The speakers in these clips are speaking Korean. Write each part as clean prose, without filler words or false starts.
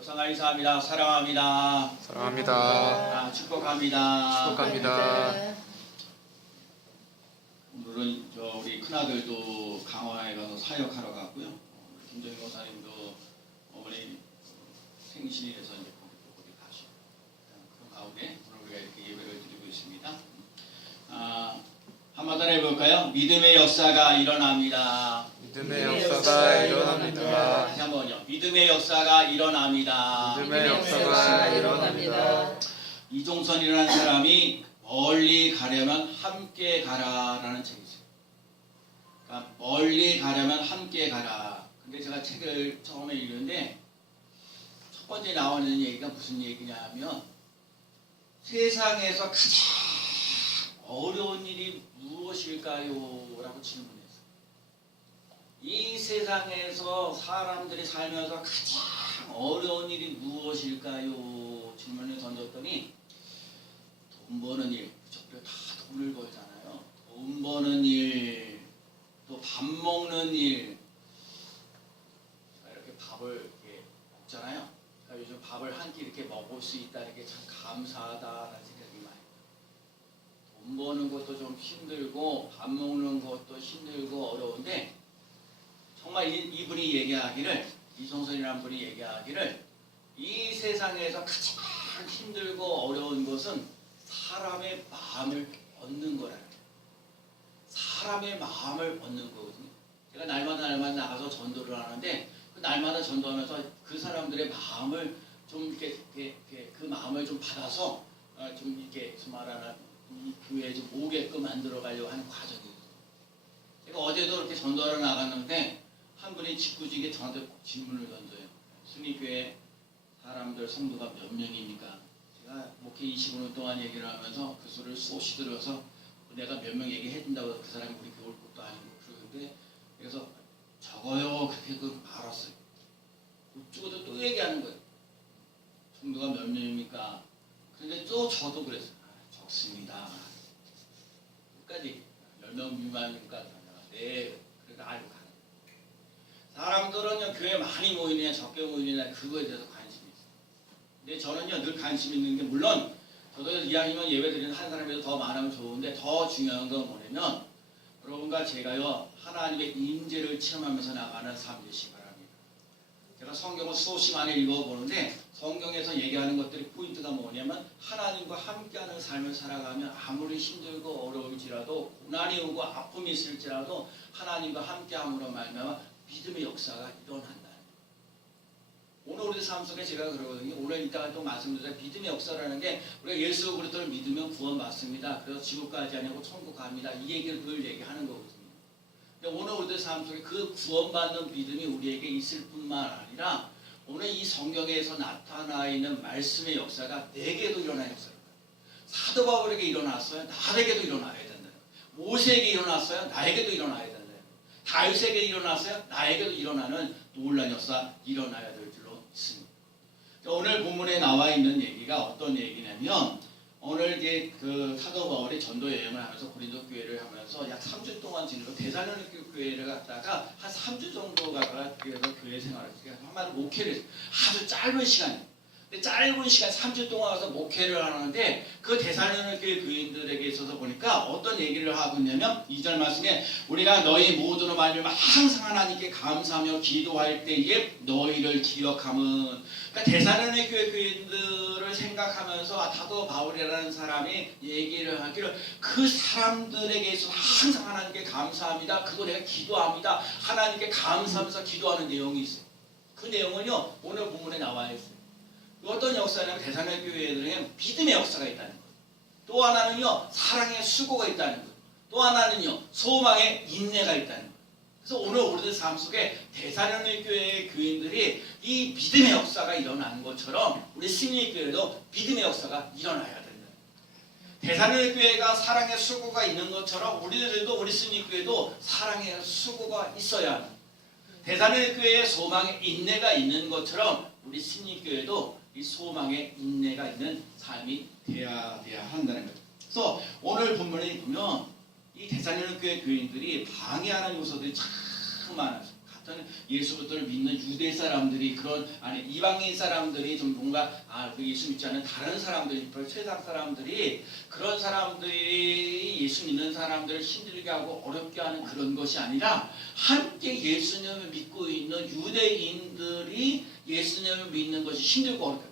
조상아 인사합니다. 사랑합니다. 사랑합니다. 축복합니다. 축복합니다. 오늘은 우리 큰아들도 강화에 가서 사역하러 갔고요. 김정희 목사님도 어머니 생신이라서 이제 거기 가시고 그런 가운데 오늘 우리가 이렇게 예배를 드리고 있습니다. 한마디 해볼까요? 믿음의 역사가 일어납니다. 믿음의 역사가 일어납니다. 다시 한번요. 믿음의 역사가 일어납니다. 믿음의 역사가 일어납니다. 이종선이라는 사람이 멀리 가려면 함께 가라라는 책이 있어요. 그러니까 멀리 가려면 함께 가라. 근데 제가 책을 처음에 읽는데 첫 번째 나오는 얘기가 무슨 얘기냐면 세상에서 가장 어려운 일이 무엇일까요? 라고 질문했어요. 이 세상에서 사람들이 살면서 가장 어려운 일이 무엇일까요? 질문을 던졌더니 돈 버는 일, 우리가 다 돈을 벌잖아요. 돈 버는 일, 또 밥 먹는 일. 제가 이렇게 밥을 이렇게 먹잖아요. 그러니까 요즘 밥을 한 끼 이렇게 먹을 수 있다는 게 참 감사하다라는 생각이 많이 들어요. 돈 버는 것도 좀 힘들고 밥 먹는 것도 힘들고 어려운데 정말 이분이 얘기하기를, 이종선이라는 분이 얘기하기를 이 세상에서 가장 힘들고 어려운 것은 사람의 마음을 얻는 거라는 거예요. 사람의 마음을 얻는 거거든요. 제가 날마다 나가서 전도를 하는데 그 날마다 전도하면서 그 사람들의 마음을 좀 이렇게 그 마음을 좀 받아서 좀 이렇게 말하나 이 교회에 좀 오게끔 만들어 가려고 하는 과정이거든요. 제가 어제도 이렇게 전도하러 나갔는데 한 분이 직구직에 저한테 질문을 던져요. 순위교회 사람들 성도가 몇 명입니까? 제가 목회 25년 동안 얘기를 하면서 그 소리를 쏟이 들어서 내가 몇 명 얘기해준다고 그 사람이 우리 교회 올 것도 아니고 그러는데 그래서 적어요 그렇게 알았어요. 죽어도 또 얘기하는 거예요. 성도가 몇 명입니까? 그런데 또 저도 그랬어요. 적습니다. 끝까지 10명 미만입니까? 네, 그래도 알고 가는 거예요. 사람들은 교회 많이 모이느냐 적게 모이느냐 그거에 대해서 관심이 있어요. 근데 저는요 늘 관심 있는 게 물론 저도 이왕이면 예배 드리는 한 사람이라도 더 많으면 좋은데 더 중요한 건 뭐냐면 여러분과 제가요 하나님의 임재를 체험하면서 나가는 삶 되시기 바랍니다. 제가 성경을 수없이 많이 읽어보는데 성경에서 얘기하는 것들이 포인트가 뭐냐면 하나님과 함께하는 삶을 살아가면 아무리 힘들고 어려울지라도 고난이 오고 아픔이 있을지라도 하나님과 함께함으로 말미암아 믿음의 역사가 일어난다. 오늘 우리 삶 속에 제가 그러거든요. 오늘 이따가 또 말씀드린 믿음의 역사라는 게 우리가 예수 그리스도를 믿으면 구원받습니다. 그래서 지옥까지 아니고 천국 갑니다. 이 얘기를 늘 얘기하는 거거든요. 근데 오늘 우리들 삶 속에 그 구원받는 믿음이 우리에게 있을 뿐만 아니라 오늘 이 성경에서 나타나 있는 말씀의 역사가 내게도 일어나는 역사입니다. 사도 바울에게 일어났어요. 나에게도 일어나야 된다. 모세에게 일어났어요. 나에게도 일어나야 된다. 다윗에게 일어났어요. 나에게도 일어나는 놀라운 역사 일어나야 될 줄로 있습니다. 오늘 본문에 나와 있는 얘기가 어떤 얘기냐면 오늘 이제 그 사도 바울이 전도 여행을 하면서 고린도 교회를 하면서 약 3주 동안 지내고 데살로니가 교회를 갔다가 한 3주 정도 가다가 그래서 교회 생활을 한마디로 목회를 했어요. 아주 짧은 시간. 짧은 시간 3주 동안 가서 목회를 하는데 그 데살로니가 교회 교인들에게 있어서 보니까 어떤 얘기를 하고 있냐면 2절 말씀에 우리가 너희 모두로 말미암아 항상 하나님께 감사하며 기도할 때에 너희를 기억함은 그러니까 데살로니가 교회 교인들을 생각하면서 사도 바울이라는 사람이 얘기를 하기를 그 사람들에게 있어서 항상 하나님께 감사합니다. 그거 내가 기도합니다. 하나님께 감사하면서 기도하는 내용이 있어요. 그 내용은요 오늘 본문에 나와 있어요. 어떤 역사냐면 데살로니가 교회에는 믿음의 역사가 있다는 거예요. 또 하나는요 사랑의 수고가 있다는 거예요. 또 하나는요 소망의 인내가 있다는 거예요. 그래서 오늘 우리들 삶 속에 데살로니가 교회의 교인들이 이 믿음의 역사가 일어나는 것처럼 우리 승리 교회도 믿음의 역사가 일어나야 된다. 데살로니가 교회가 사랑의 수고가 있는 것처럼 우리들도 우리 승리 교회도 사랑의 수고가 있어야 합니다. 데살로니가 교회에 소망의 인내가 있는 것처럼 우리 승리 교회도 이 소망의 인내가 있는 삶이 되어야 한다는 거죠. 그래서 오늘 본문에 보면 이 데살로니가 교회 교인들이 방해하는 요소들이 참 많아요. 그때부터는 예수 그리스도를 믿는 유대 사람들이 그런 아니 이방인 사람들이 좀 뭔가 그 예수 믿지 않는 다른 사람들이 세상 사람들이 그런 사람들이 예수 믿는 사람들을 힘들게 하고 어렵게 하는 그런 것이 아니라 함께 예수님을 믿고 있는 유대인들이 예수님을 믿는 것이 힘들고 어렵다.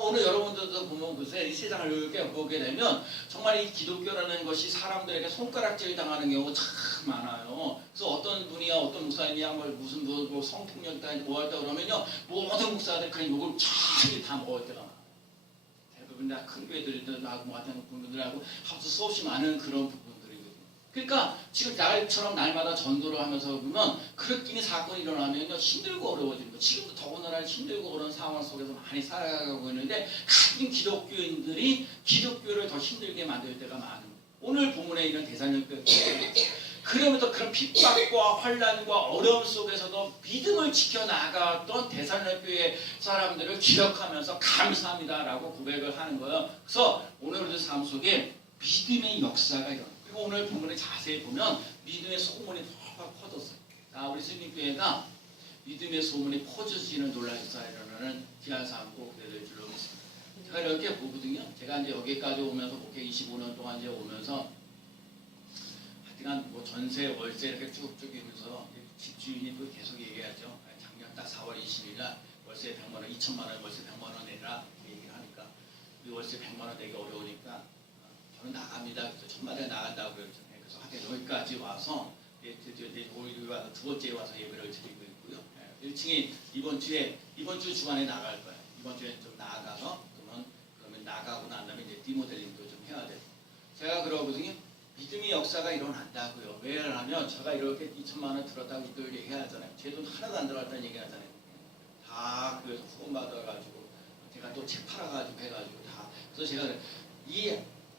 오늘 여러분들도 보면 글쎄 이 세상을 이렇게 보게 되면 정말 이 기독교라는 것이 사람들에게 손가락질 당하는 경우가 참 많아요. 그래서 어떤 분이야 어떤 목사님이야 무슨 뭐 성폭력이다 뭐 할다 그러면요 모든 목사들 그런 욕을 다 먹을 때가 많아요. 대부분 다 큰 교회들하고 같은 분들하고 합수 수없이 많은 그런 부분들이거든요. 그러니까 지금 날처럼 날마다 전도를 하면서 보면 그렇게 사건이 일어나면요 힘들고 어려워지는 거. 지금도 더군다나 힘들고 그런 상황 속에서 많이 살아가고 있는데 같은 기독교인들이 기독교를 더 힘들게 만들 때가 많은 거예요. 오늘 본문에 있는 대사님들 그러면서 그런 핍박과 환난과 어려움 속에서도 믿음을 지켜나갔던 대사님교회 사람들을 기억하면서 감사합니다라고 고백을 하는 거예요. 그래서 오늘 우리 삶 속에 믿음의 역사가 일어나요. 그리고 오늘 본문에 자세히 보면 믿음의 소문이 펄펄 퍼졌어요. 우리 스님교회가 믿음의 소문이 퍼져지는 놀라운 역사가 일어나는 귀한 삶 꼭 되될 줄로 믿습니다. 제가 이렇게 보거든요. 제가 이제 여기까지 오면서 목회 25년 동안 이제 오면서 하여간 뭐 전세 월세 이렇게 쭉쭉 이면서 집주인이 또 계속 얘기하죠. 작년 딱 4월 20일 날 월세 100만 원, 2천만 원 월세 100만 원 내라 이렇게 얘기를 하니까 우리 월세 100만 원 내기 어려우니까 저는 나갑니다. 그래서 천만에 나간다고 그랬잖아요. 그래서 하여튼 여기까지 와서 오늘 와서 두 번째 와서 예배를 드리고 있고요. 1층에 이번 주 주간에 나갈 거예요. 이번 주에 좀 나가서 그러면 나가고 난 다음에 이제 디모델링도 좀 해야 돼요. 제가 그러거든요. 믿음의 역사가 일어난다고요. 왜냐하면 제가 이렇게 2천만 원 들었다고 이들 얘기해야 하잖아요. 제 돈 하나도 안 들어갔다는 얘기 하잖아요. 다 그래서 후원 받아가지고 제가 또 책 팔아가지고 해가지고 다. 그래서 제가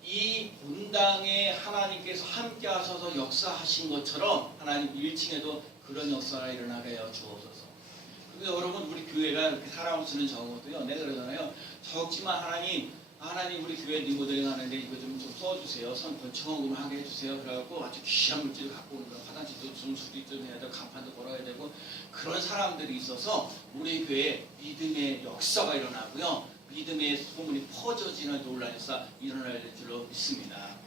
이 본당에 하나님께서 함께 하셔서 역사하신 것처럼 하나님 1층에도 그런 역사가 일어나게 하여 주옵소서. 그리고 여러분 우리 교회가 이렇게 사람 쓰는 적어도요. 내가 그러잖아요. 적지만 하나님 우리 교회 리모델링 하는데 이거 좀 써주세요. 선 건축원금 하게 해주세요. 그래갖고 아주 귀한 물질을 갖고 오는 거예요. 화장실도 좀 수리 좀 해야 되고 간판도 걸어야 되고 그런 사람들이 있어서 우리 교회에 믿음의 역사가 일어나고요. 믿음의 소문이 퍼져지는 놀라운 역사 일어날 줄로 믿습니다.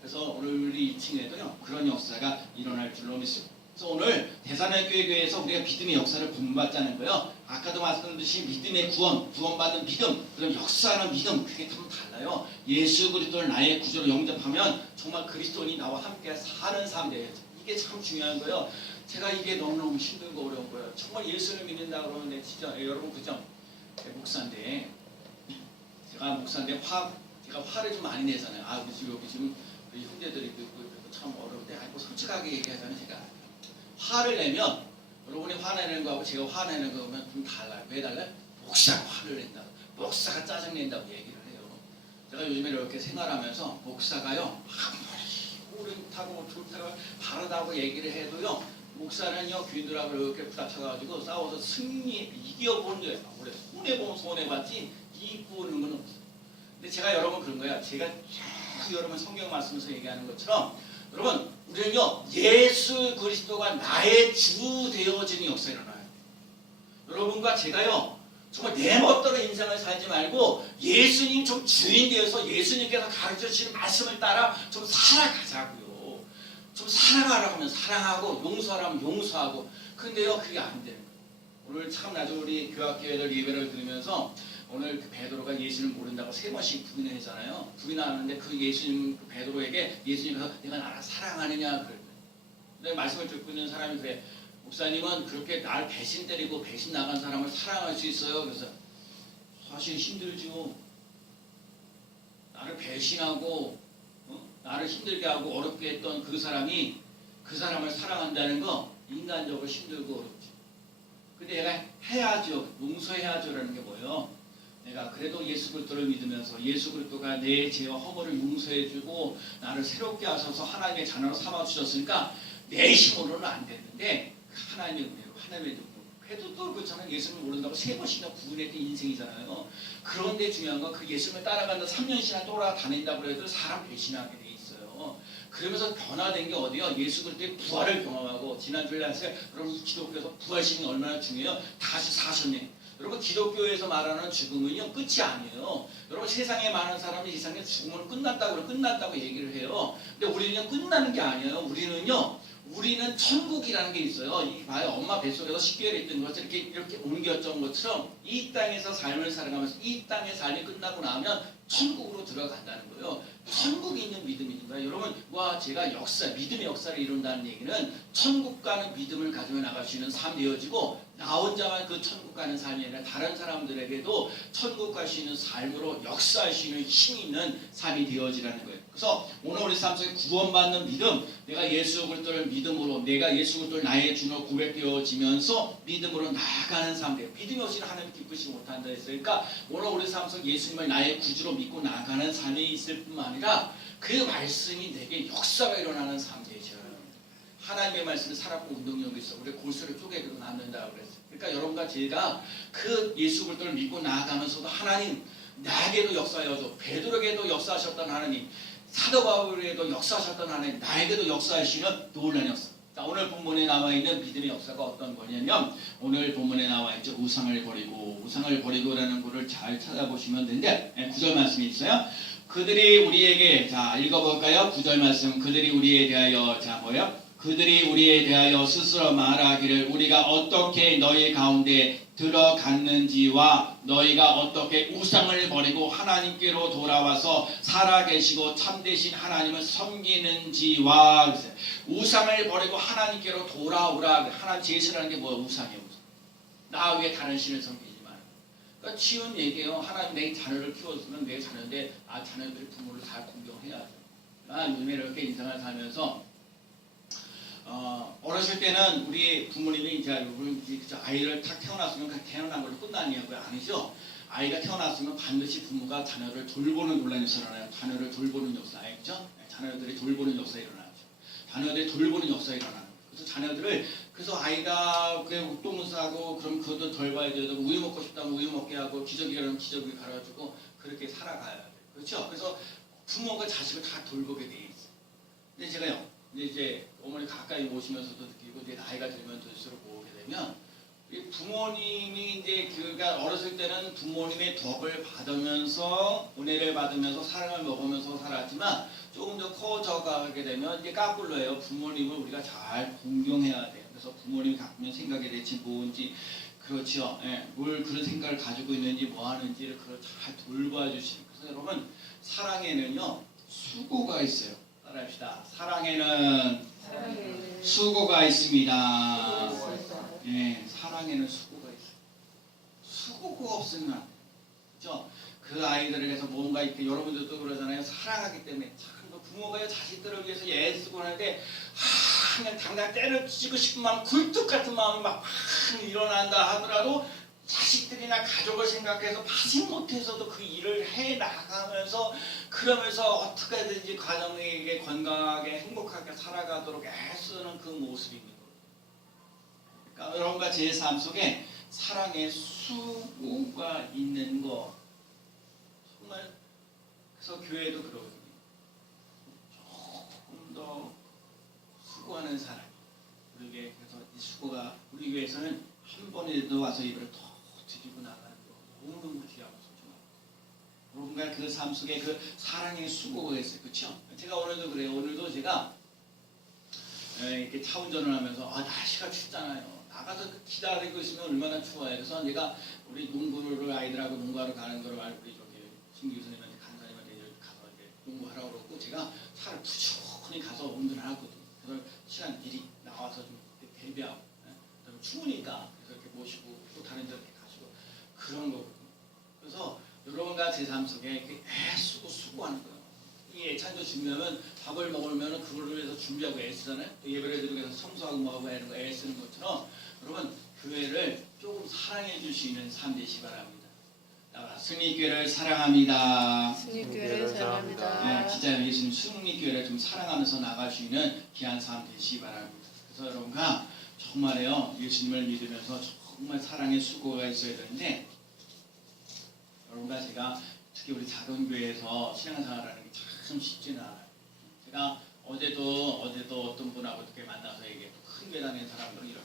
그래서 오늘 우리 2층에도요 그런 역사가 일어날 줄로 믿습니다. 그래서 오늘 대사님교회에서 우리가 믿음의 역사를 본받자는 거예요. 아까도 말씀드린 믿음의 구원받은 믿음, 그럼 역사하는 믿음 그게 좀 달라요. 예수 그리스도를 나의 구주로 영접하면 정말 그리스도인이 나와 함께 사는 삶이 돼요. 이게 참 중요한 거예요. 제가 이게 너무너무 힘들고 어려운 거예요. 정말 예수를 믿는다 그러는데 진짜 여러분 그죠? 목사인데 제가 제가 화를 좀 많이 내잖아요. 여기 지금 우리 형제들이 참 어려운데 솔직하게 얘기하자면 제가 화를 내면 여러분이 화내는 거하고 제가 화내는 거면 좀 달라요. 왜 달라요? 목사가 화를 낸다고 목사가 짜증낸다고 얘기를 해요. 제가 요즘에 이렇게 생활하면서 목사가요 옳다고 좋다고 바르다고 얘기를 해도요 목사는요 교인들하고 이렇게 부닥쳐가지고 싸워서 이겨보는 거예요. 원래 손해보면 손해봤지 이기는 건 없어요. 근데 제가 여러분 그런 거야. 제가 쭉 여러분 성경 말씀에서 얘기하는 것처럼 여러분 우리는요 예수 그리스도가 나의 주 되어지는 역사가 일어나요. 여러분과 제가요 정말 내 멋대로 인생을 살지 말고 예수님 좀 주인 되어서 예수님께서 가르쳐 주시는 말씀을 따라 좀 살아가자고요. 좀 살아가라고 하면 사랑하고 용서하라면 용서하고. 근데요 그게 안 돼요. 오늘 참 나중에 우리 교학교회들 예배를 들으면서 오늘 그 베드로가 예수님을 모른다고 3번씩 부인했잖아요. 부인하는데 그 예수님 그 베드로에게 예수님께서 내가 나를 사랑하느냐 그랬어요. 근데 말씀을 듣고 있는 사람이 그래. 목사님은 그렇게 나를 배신 때리고 배신 나간 사람을 사랑할 수 있어요. 그래서 사실 힘들죠. 나를 배신하고 나를 힘들게 하고 어렵게 했던 그 사람이 그 사람을 사랑한다는 거 인간적으로 힘들고 어렵죠. 근데 내가 해야죠. 용서해야죠라는 게 뭐예요? 내가 그래도 예수 그리스도를 믿으면서 예수 그리스도가 내 죄와 허물을 용서해주고 나를 새롭게 하셔서 하나님의 자녀로 삼아주셨으니까 내 힘으로는 안 됐는데 하나님의 은혜로 하나님의 능력으로 그래도 또 그렇잖아요. 예수님을 모른다고 3번씩이나 구분했던 인생이잖아요. 그런데 중요한 건 그 예수님을 따라가는 3년씩이나 돌아다닌다고 해도 사람 배신하게 돼 있어요. 그러면서 변화된 게 어디요? 예수 그리스도의 부활을 경험하고 지난주에 했어요. 여러분 기독교에서 부활신이 얼마나 중요해요? 다시 사셨네. 여러분 기독교에서 말하는 죽음은요 끝이 아니에요. 여러분 세상에 많은 사람이 이 세상에 죽음은 끝났다고 얘기를 해요. 근데 우리는요 끝나는 게 아니에요. 우리는 천국이라는 게 있어요. 이 봐요. 엄마 뱃속에서 10개월 있던 것을 이렇게 옮겼던 것처럼 이 땅에서 삶을 살아가면서 이 땅의 삶이 끝나고 나면 천국으로 들어간다는 거예요. 천국이 있는 믿음인 거예요. 여러분, 와 제가 믿음의 역사를 이룬다는 얘기는 천국 가는 믿음을 가지고 나갈 수 있는 삶이 되어지고 나 혼자만 그 천국 가는 삶이 아니라 다른 사람들에게도 천국 갈 수 있는 삶으로 역사할 수 있는 힘이 있는 삶이 되어지라는 거예요. 그래서 오늘 우리 삶 속에 구원받는 믿음, 내가 예수 그리스도를 믿음으로 내가 예수 그리스도를 나의 주로 고백되어지면서 믿음으로 나아가는 삶 돼요. 믿음이 없이는 하나님 기쁘시 못한다 했어요. 그러니까 오늘 우리 삶 속에 예수님을 나의 구주로 믿고 나아가는 삶이 있을 뿐만 아니라 그 말씀이 내게 역사가 일어나는 삶 되죠. 하나님의 말씀을 살았고 운동력이 있어. 우리 골수를 쪼개고 남는다고 그랬어요. 그러니까 여러분과 제가 그 예수 그리스도를 믿고 나아가면서도 하나님 나에게도 역사하셔서 베드로에게도 역사하셨던 하나님, 사도 바울에게도 역사하셨던 하나님, 나에게도 역사하시는 놀라운 역사. 자, 오늘 본문에 나와 있는 믿음의 역사가 어떤 거냐면 오늘 본문에 나와 있죠. 우상을 버리고라는 것을 잘 찾아보시면 되는데 9절 말씀이 있어요. 그들이 우리에게 자 읽어볼까요? 9절 말씀. 그들이 우리에 대하여 그들이 우리에 대하여 스스로 말하기를 우리가 어떻게 너희 가운데 들어갔는지와 너희가 어떻게 우상을 버리고 하나님께로 돌아와서 살아계시고 참되신 하나님을 섬기는지와 우상을 버리고 하나님께로 돌아오라. 하나님 제시라는 게 뭐예요? 우상이에요. 나 외에 다른 신을 섬기지 마라. 그러니까 쉬운 얘기예요. 하나님 내 자녀를 키웠으면 내 자녀인데 자녀들이 부모를 잘 공경해야죠. 요즘에 이렇게 인생을 살면서 어렸을 때는 우리 부모님이 이제 아이를 탁 태어났으면 그 태어난 걸로 끝나냐고요? 아니죠. 아이가 태어났으면 반드시 부모가 자녀를 돌보는 논란이 일어나요. 자녀를 돌보는 역사에, 그죠? 자녀들이 돌보는 역사 일어나죠. 자녀들이 돌보는 역사 일어나요. 그래서 아이가 그래 똥 싸고 그럼 그것도 덜 봐야 되고 우유 먹고 싶다면 우유 먹게 하고 기저귀 가려면 기저귀 갈아주고 그렇게 살아가야 돼요. 그렇죠? 그래서 부모가 자식을 다 돌보게 돼 있어요. 근데 제가요. 이제 어머니 가까이 모시면서도 느끼고 이제 나이가 들면 들수록 보게 되면 부모님이 이제 그가 어렸을 때는 부모님의 덕을 받으면서 은혜를 받으면서 사랑을 먹으면서 살았지만 조금 더 커져가게 되면 이제 까불러요. 부모님을 우리가 잘 공경해야 돼요. 그래서 부모님이 가끔 생각에 대해 뭔지 그렇죠. 뭘 그런 생각을 가지고 있는지 뭐 하는지를 그걸 잘 돌봐 주시는. 그래서 여러분 사랑에는요 수고가 있어요. 따라합시다. 사랑에는 수고가 있습니다. 사랑에는 수고가 있어요. 수고가 없으면 안 돼요. 그렇죠? 그 아이들을 위해서 뭔가 이렇게 여러분들도 그러잖아요. 사랑하기 때문에 참 부모가 자식들을 위해서 애쓰고 하는데 그냥 당장 때려치고 싶은 마음, 굴뚝 같은 마음이 막 일어난다 하더라도 자식들이나 가족을 생각해서 파식 못해서도 그 일을 해 나가면서 그러면서 어떻게든지 가정에게 건강하게 행복하게 살아가도록 애쓰는 그 모습이 있는 거예요. 그러니까 여러분과 제 삶 속에 사랑의 수고가 있는 거 정말 그래서 교회도 그러거든요. 조금 더 수고하는 사람 우리에게 그래서 이 수고가 우리 교회에서는 한 번에도 와서 이걸 더 드리고 나가는 거 너무너무 귀하고 소중하고 여러분과 그 삶 속에 그 사랑의 수고가 있어요. 그렇죠? 제가 오늘도 그래요. 오늘도 제가 이렇게 차 운전을 하면서 날씨가 춥잖아요. 나가서 기다리고 있으면 얼마나 추워요. 그래서 내가 우리 농구를 아이들하고 농구하러 가는 걸 알고 우리 신규 교수님한테 간사님한테 가서 이제 농구하라고 그러고 제가 차를 부지런히 가서 운전을 하거든요. 그래서 시간 미리 나와서 좀 대비하고 추우니까 그래서 이렇게 모시고 또 다른 데 이렇게 가시고 그런 거거든요. 그래서 여러분과 제 삶 속에 이렇게 애쓰고 수고하는 거예요. 이 애찬도 준비하면 밥을 먹으면 그걸 위해서 준비하고 애쓰잖아요. 예배를 드리기 위해서 청소하고 뭐하고 이런 거 애쓰는 것처럼 여러분 교회를 조금 사랑해 줄 수 있는 삶 되시기 바랍니다. 승리교회를 사랑합니다. 승리교회를 사랑합니다. 진짜 예수님 승리교회를 좀 사랑하면서 나갈 수 있는 귀한 삶 되시기 바랍니다. 그래서 여러분과 정말요 예수님을 믿으면서 정말 사랑의 수고가 있어야 되는데 여러분과 제가 특히 우리 작은 교회에서 신앙생활하는 게 참 쉽지는 않아요. 제가 어제도 어떤 분하고 이렇게 만나서 얘기해. 큰 교회 다니는 사람들은 이렇게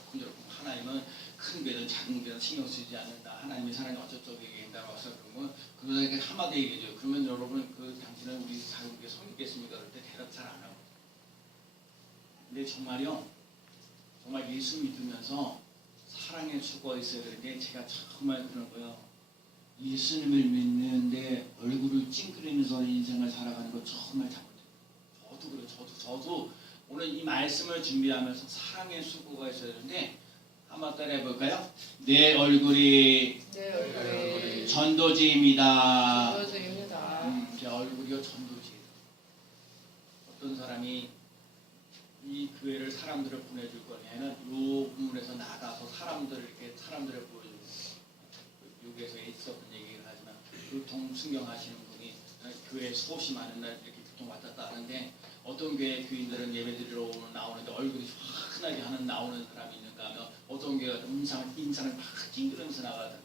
하나님은 큰 교회든 작은 교회든 신경 쓰지 않는다. 하나님이 사람이 어쩌고 얘기한다고 해서 그러면 그분에게 한마디 얘기해줘요. 그러면 여러분 당신은 우리 작은 교회 섬기겠습니까? 그럴 때 대답 잘 안 하고. 근데 정말요. 정말 예수 믿으면서 사랑의 수고가 있어야 되는데 제가 정말 그런 거예요. 예수님을 믿는데 얼굴을 찡그리면서 인생을 살아가는 거 정말 잘못해요. 저도 그래요. 저도 오늘 이 말씀을 준비하면서 사랑의 수고가 있어야 되는데 한번 따라해 볼까요? 내 얼굴이 전도지입니다. 제 얼굴이요 전도지예요. 어떤 사람이 이 교회를 사람들을 보내줄 거냐면 요 부분에서 나가서 사람들을 보여주고 여기에서 있었던 얘기를 하지만 교통 순경하시는 분이 교회 수없이 많은 날 이렇게 교통 왔다 갔다 하는데 어떤 교회 교인들은 예배드리러 나오는데 얼굴이 환하게 나오는 사람이 있는가 하면 어떤 교회가 인상을 막 찡그리면서 나가거든.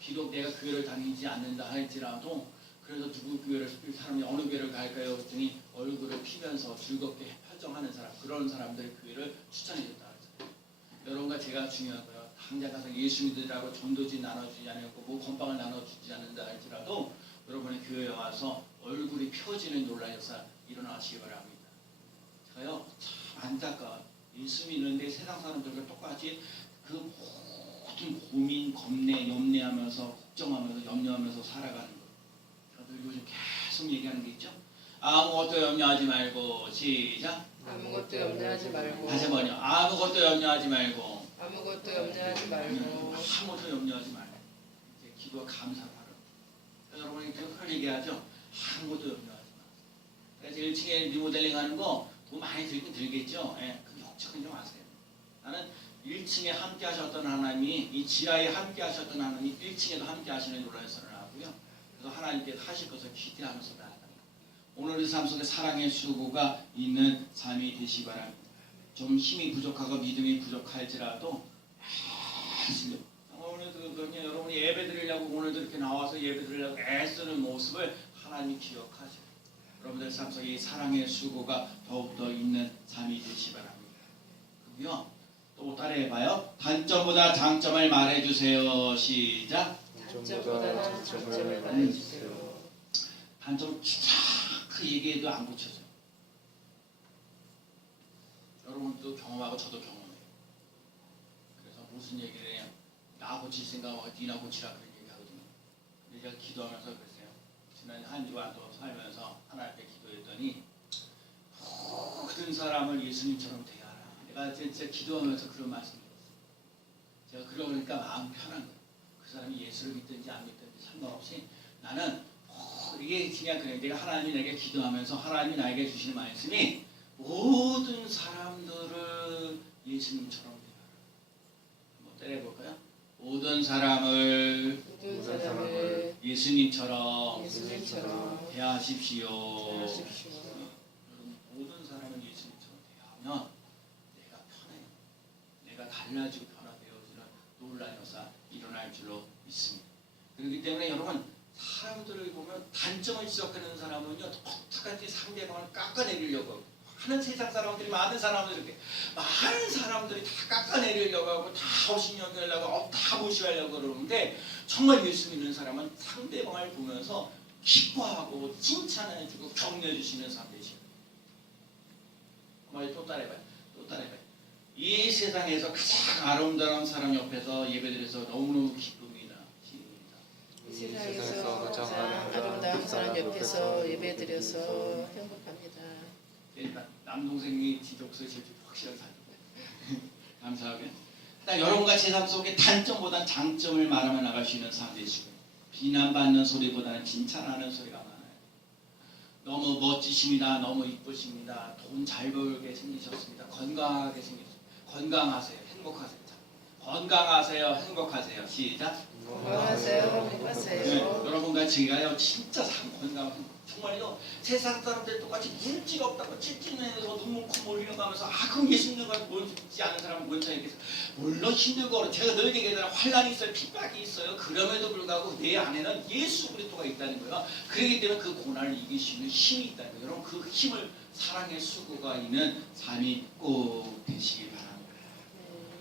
비록 내가 교회를 다니지 않는다 할지라도 그래서 누구 교회를 사람이 어느 교회를 갈까요? 그랬더니 얼굴을 피면서 즐겁게 활정하는 사람 그런 사람들 교회를 추천해줬다 그랬잖아요. 여러분과 제가 중요한 거예요. 당장 가서 예수 믿으라고 전도지 나눠주지 않고 뭐 건빵을 나눠주지 않는다 할지라도 여러분의 교회에 와서 얼굴이 펴지는 놀라운 역사 일어나시기 바랍니다. 저요 참 안타까워. 예수 믿는데 세상 사람들과 똑같이 그 모든 고민, 겁내, 염려하면서 걱정하면서 염려하면서 살아가는 거. 저도 요즘 계속 얘기하는 게 있죠. 아무것도 염려하지 말고 시작. 아무것도 염려하지 말고. 다시 한번요. 아무것도 염려하지 말고. 아무것도 염려하지 말고. 아무것도 염려하지 말고. 이제 기도와 감사를 하라. 여러분이 그걸 얘기하죠. 아무것도 염려하지 마. 그래서 1층에 리모델링 하는 거 돈 많이 들긴 들겠죠. 예, 그 걱정은 좀 마세요. 나는 1층에 함께 하셨던 하나님이 이 지하에 함께 하셨던 하나님이 1층에도 함께 하시는 놀라운 선을 하고요. 그래서 하나님께 하실 것을 기대하면서 나아갑니다. 오늘의 삶 속에 사랑의 수고가 있는 삶이 되시기 바랍니다. 좀 힘이 부족하고 믿음이 부족할지라도 오늘 여러분이 예배 드리려고 오늘도 이렇게 나와서 예배 드리려고 애쓰는 모습을 하나님이 기억하시고 여러분들 삶 속에 이 사랑의 수고가 더욱더 있는 삶이 되시기 바랍니다. 그럼요. 또 따라해봐요. 단점보다 장점을 말해주세요. 시작. 단점보다 장점을 말해주세요. 단점 진짜 그 얘기해도 안 고쳐져요. 여러분도 경험하고 저도 경험해요. 그래서 무슨 얘기를 해요? 나 고칠 생각하고 니나 고치라 그런 얘기 하거든요. 근데 제가 기도하면서 그랬어요. 지난 한 주간도 살면서 하나님께 기도했더니 모든 사람을 예수님처럼 대하라. 내가 진짜 기도하면서 그런 말씀을 드렸어요. 제가 그러니까 마음 편한 거예요. 그 사람이 예수를 믿든지 안 믿든지 상관없이 나는 이게 그냥 그래. 내가 하나님이 내게 기도하면서 하나님이 나에게 주시는 말씀이 모든 사람들을 예수님처럼 대하라. 한번 때려볼까요? 모든 사람을 예수님처럼 대하십시오. 모든 사람을 예수님처럼 대하면 내가 편해요. 내가 달라지고 변화되어지는 놀라운 역사 일어날 줄로 믿습니다. 그렇기 때문에 여러분 사람들을 보면 단점을 지적하는 사람은요 어떡하지 상대방을 깎아내리려고 하는 세상 사람들이 많은 사람들이 이렇게 많은 사람들이 다 깎아내리려고 하고 다 허심탄회하려고 하고 다 무시하려고 그러는데 정말 예수 믿는 사람은 상대방을 보면서 기뻐하고 칭찬해주고 격려해주시는 사람들이죠. 또 따라해봐요. 이 세상에서 가장 아름다운 사람 옆에서 예배드려서 너무너무 기쁩니다. 이 세상에서 가장 아름다운 사람 옆에서 예배드려서 행복합니다. 남동생이 지독서 제일 확실하게 살고 감사하게. 여러분과 제 삶 속에 단점보다 장점을 말하며 나갈 수 있는 삶 되시고요. 비난받는 소리보다는 칭찬하는 소리가 많아요. 너무 멋지십니다. 너무 이쁘십니다. 돈 잘 벌게 생기셨습니다. 건강하게 생기셨습니다. 건강하세요. 행복하세요. 건강하세요. 행복하세요. 시작. 건강하세요. 네, 행복하세요. 여러분과 제가요 진짜 건강 정말요 세상 사람들 똑같이 물질 없다고 찔찔내서 눈물 콧물 흘려가면서 그럼 예수 믿는 걸 모르지 않은 사람은 뭔 차이겠어요. 물론 힘들고 제가 늘 얘기하잖아요. 환란이 있어요. 핍박이 있어요. 그럼에도 불구하고 내 안에는 예수 그리스도가 있다는 거예요. 그렇기 때문에 그 고난을 이길 수 있는 힘이 있다는 거예요. 여러분 그 힘을 사랑의 수고가 있는 삶이 꼭 되시기 바랍니다.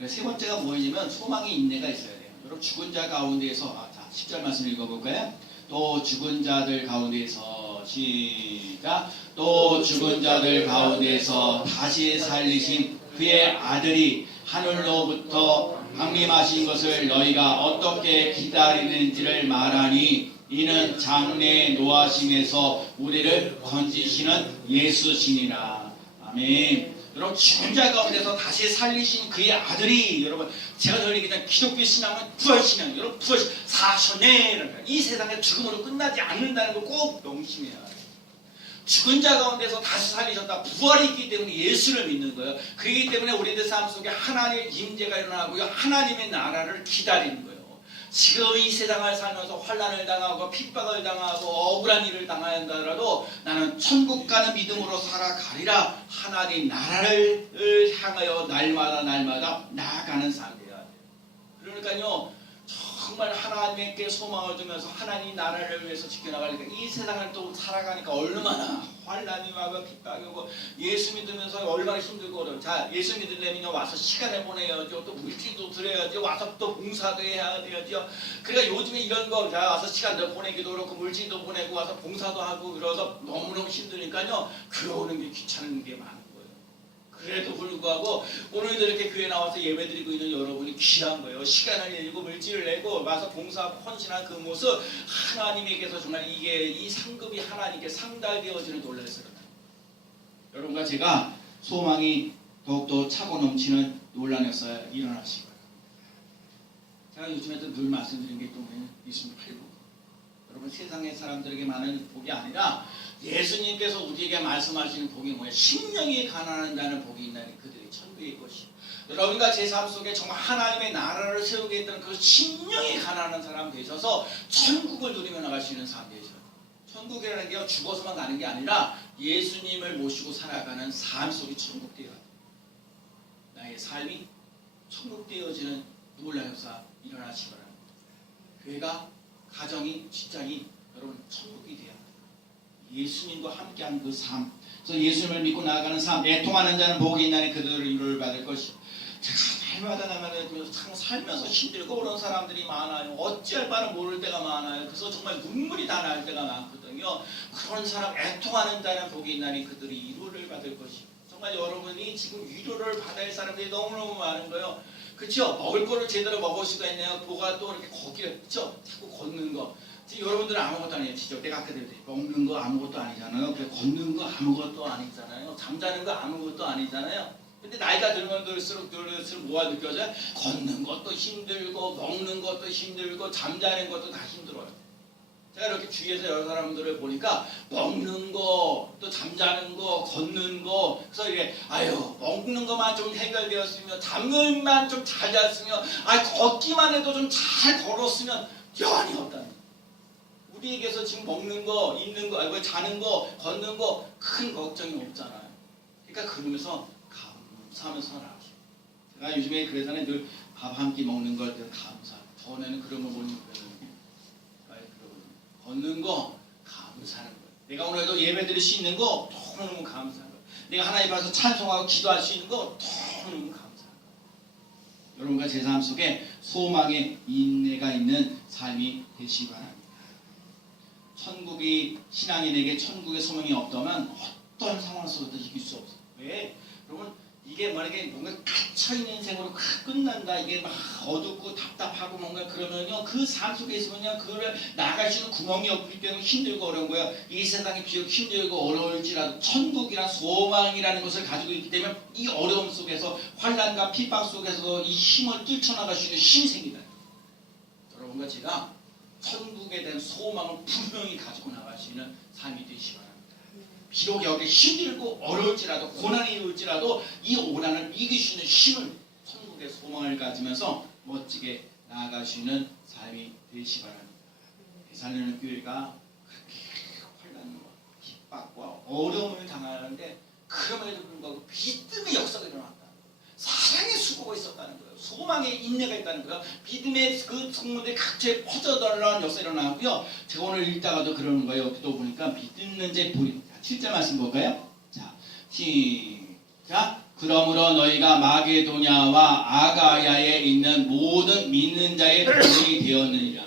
세 번째가 뭐냐면 소망의 인내가 있어야 돼요. 여러분 죽은 자 가운데에서 자 10절 말씀 읽어볼까요? 또 죽은 자들 가운데서 시작. 또 죽은 자들 가운데서 다시 살리신 그의 아들이 하늘로부터 강림하신 것을 너희가 어떻게 기다리는지를 말하니 이는 장래의 노하심에서 우리를 건지시는 예수시니라. 아멘. 여러분 죽은 자 가운데서 다시 살리신 그의 아들이 여러분 제가 늘 얘기했던 기독교 신앙은 부활신앙 여러분 부활신 사셨네 이 세상에 죽음으로 끝나지 않는다는 걸 꼭 명심해야 해요. 죽은 자 가운데서 다시 살리셨다 부활이 있기 때문에 예수를 믿는 거예요. 그렇기 때문에 우리들 삶 속에 하나님의 임재가 일어나고요 하나님의 나라를 기다리는 거예요. 지금 이 세상을 살면서 환난을 당하고 핍박을 당하고 억울한 일을 당하더라도 나는 천국 가는 믿음으로 살아가리라. 하나님 나라를 향하여 날마다 나아가는 삶이 돼야 돼요. 그러니까요 정말 하나님께 소망을 두면서 하나님 나라를 위해서 지켜나가니까 이 세상을 또 살아가니까 얼마나 환난이 와고 핍박이 오고 예수 믿으면서 얼마나 힘들고 어려워. 자 예수 믿으려면 와서 시간을 보내야죠. 또 물질도 드려야죠. 와서 또 봉사도 해야 돼야죠. 그러니까 요즘에 이런 거 자 와서 시간도 보내기도 그렇고 물질도 보내고 와서 봉사도 하고 그래서 너무너무 힘드니까요. 그러는 게 귀찮은 게 많은 거예요. 그래도 불구하고 오늘도 이렇게 교회 나와서 예배드리고 있는 여러분이 귀한 거예요. 시간을 내고 물질을 내고 와서 봉사하고 헌신한 그 모습 하나님에게서 정말 이게 이 상급이 하나님께 상달되어지는 놀라운 사람. 여러분과 제가 소망이 더욱더 차고 넘치는 놀라운 역사가 일어나시기 바랍니다. 제가 요즘에도 늘 말씀드린 게 있다면 예수님 팔복. 여러분 세상의 사람들에게 많은 복이 아니라 예수님께서 우리에게 말씀하시는 복이 뭐예요? 심령이 가난한 자는 복이 있나니 그들이 천국의 것이. 여러분과 제 삶 속에 정말 하나님의 나라를 세우겠다는 그 심령이 가난한 사람 되셔서 천국을 누리며 나갈 수 있는 삶 되셔요. 천국이라는 게 죽어서만 가는 게 아니라 예수님을 모시고 살아가는 삶 속이 천국 되어야 돼요. 나의 삶이 천국 되어지는 놀라운 역사 일어나시기 바랍니다. 교회가 가정이 직장이 여러분 천국이 돼야 합니다. 예수님과 함께하는 그 삶. 그래서 예수님을 믿고 나아가는 삶. 애통하는 자는 복이 있나니 그들을 이루를 받을 것이. 제가 날마다 참 살면서 힘들고 그런 사람들이 많아요. 어찌할 바를 모를 때가 많아요. 그래서 정말 눈물이 다 날 때가 많거든요. 그런 사람 애통하는 자는 복이 있나니 그들이 이루를 받을 것이. 정말 여러분이 지금 위로를 받을 사람들이 너무너무 많은 거예요. 그렇죠? 먹을 거를 제대로 먹을 수가 있네요. 뭐가 또 이렇게 걷기를 그렇죠? 자꾸 걷는 거. 지금 여러분들은 아무것도 아니에요. 진짜 내가 아까 그랬더니 먹는 거 아무것도 아니잖아요. 걷는 거 아무것도 아니잖아요. 잠자는 거 아무것도 아니잖아요. 근데 나이가 들면 들수록 뭐가 느껴져요? 걷는 것도 힘들고 먹는 것도 힘들고 잠자는 것도 다 힘들어요. 제가 이렇게 주위에서 여러 사람들을 보니까 먹는 거, 또 잠자는 거, 걷는 거, 그래서 이게 먹는 것만 좀 해결되었으면, 잠을 좀 잘 잤으면, 걷기만 해도 좀 잘 걸었으면 여한이 없다는 거예요. 우리에게서 지금 먹는 거, 입는 거, 자는 거, 걷는 거 큰 걱정이 없잖아요. 그러니까 그러면서 감사하면서 살아가시고. 제가 요즘에 그래서는 늘 밥 한 끼 먹는 걸 감사. 전에는 그런 거 못 느꼈는데. 걷는 거 감사하는 거예요. 내가 오늘도 예배 드릴 수 있는 거 너무너무 감사한 거예요. 내가 하나님 앞에서 찬송하고 기도할 수 있는 거 너무너무 감사한 거예요. 여러분과 제 삶 속에 소망의 인내가 있는 삶이 되시기 바랍니다. 천국이 신앙인에게 천국의 소망이 없다면 어떤 상황 속에도 이길 수 없어요. 왜? 여러분 이게 만약에 뭔가 갇혀있는 생으로 끝난다. 이게 막 어둡고 답답하고 뭔가 그러면요. 그 삶 속에 있으면요. 그거를 나갈 수 있는 구멍이 없기 때문에 힘들고 어려운 거예요. 이 세상이 비록 힘들고 어려울지라도 천국이란 소망이라는 것을 가지고 있기 때문에 이 어려움 속에서 환난과 핍박 속에서 이 힘을 뛰쳐나갈 수 있는 힘이 생긴다. 여러분과 제가 천국에 대한 소망을 분명히 가지고 나갈 수 있는 삶이 되시기 바랍니다. 비록 여기 힘들고 어려울지라도 고난이 올지라도 이 고난을 이길 수 있는 힘을 천국의 소망을 가지면서 멋지게 나아가시는 삶이 되시기 바랍니다. 대산하는 교회가 그렇게 환난과 핍박과 어려움을 당하는데 그럼에도 불구하고 믿음의 역사가 일어났다. 사랑의 수고가 있었다는 거예요. 소망의 인내가 있다는 거예요. 믿음의 그 성문들이 각처에 퍼져나가는 역사가 일어나고요. 제가 오늘 읽다가도 그러는 거예요. 또 보니까 믿는 자의 본이. 7절 말씀 볼까요? 자, 시작. 그러므로 너희가 마게도냐와 아가야에 있는 모든 믿는 자의 본이 되었느니라.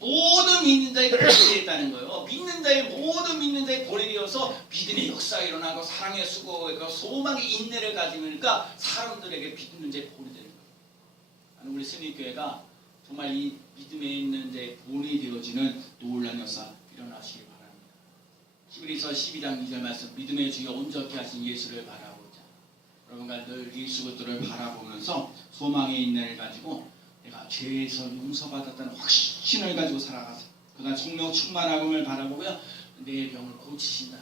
모든 믿는 자의 본이 되었다는 거예요. 믿는 자의 모든 믿는 자의 본이 되어서 믿음의 역사가 일어나고 사랑의 수고가 있고 소망의 인내를 가지니까 사람들에게 믿는 자의 본이 되는 거예요. 우리 스님교회가 정말 이 믿음에 있는 자의 본이 되어지는 놀라운 역사 일어나시기 바랍니다. 히브리서 12장 2절 말씀 믿음의 주여 온전케 하신 예수를 바라보자. 여러분과 늘 예수 그리스도를 바라보면서 소망의 인내를 가지고 내가 죄에서 용서받았다는 확신을 가지고 살아가서 그가 성령 충만함을 바라보고요. 내 병을 고치신다.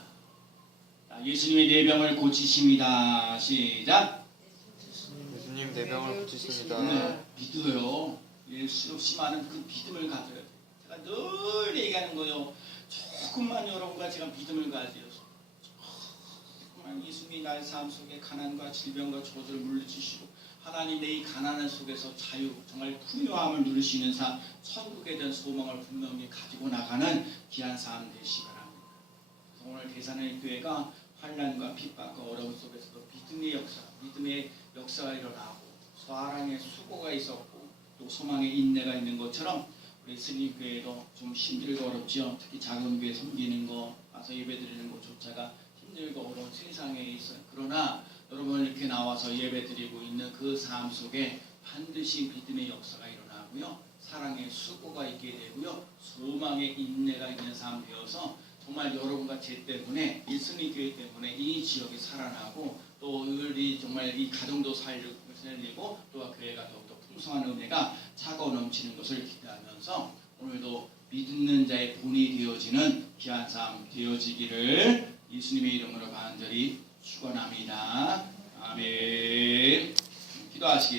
예수님이 내 병을 고치십니다. 시작. 예수님 내 병을 고치십니다. 네, 믿어요. 수없이 많은 그 믿음을 가져야 돼요. 제가 늘 얘기하는 거예요. 조금만 여러분과 제가 믿음을 가져요. 조금만 예수님이 나의 삶 속에 가난과 질병과 저주를 물리치시고 하나님 내 이 가난한 속에서 자유, 정말 풍요함을 누릴 수 있는 삶, 천국에 대한 소망을 분명히 가지고 나가는 귀한 삶 되시기 바랍니다. 그래서 오늘 대산의 교회가 환난과 핍박과 어려움 속에서도 믿음의 역사가 일어나고 사랑의 수고가 있었고 또 소망의 인내가 있는 것처럼 우리 스님 교회도 좀 힘들고 어렵죠. 특히 작은 교회 섬기는 거, 와서 예배드리는 것조차가 힘들고 어려운 세상에 있어요. 그러나 여러분 이렇게 나와서 예배드리고 있는 그 삶 속에 반드시 믿음의 역사가 일어나고요. 사랑의 수고가 있게 되고요. 소망의 인내가 있는 삶 되어서 정말 여러분과 제 때문에 이 스님교회 때문에 이 지역이 살아나고 또 우리 정말 이 가정도 살리고 또 교회가 더욱더 풍성한 은혜가 차고 넘치는 것을 기대하면서 오늘도 믿는 자의 본이 되어지는 귀한 삶 되어지기를 예수님의 이름으로 간절히 축원합니다. 아멘. 기도하시겠습니다.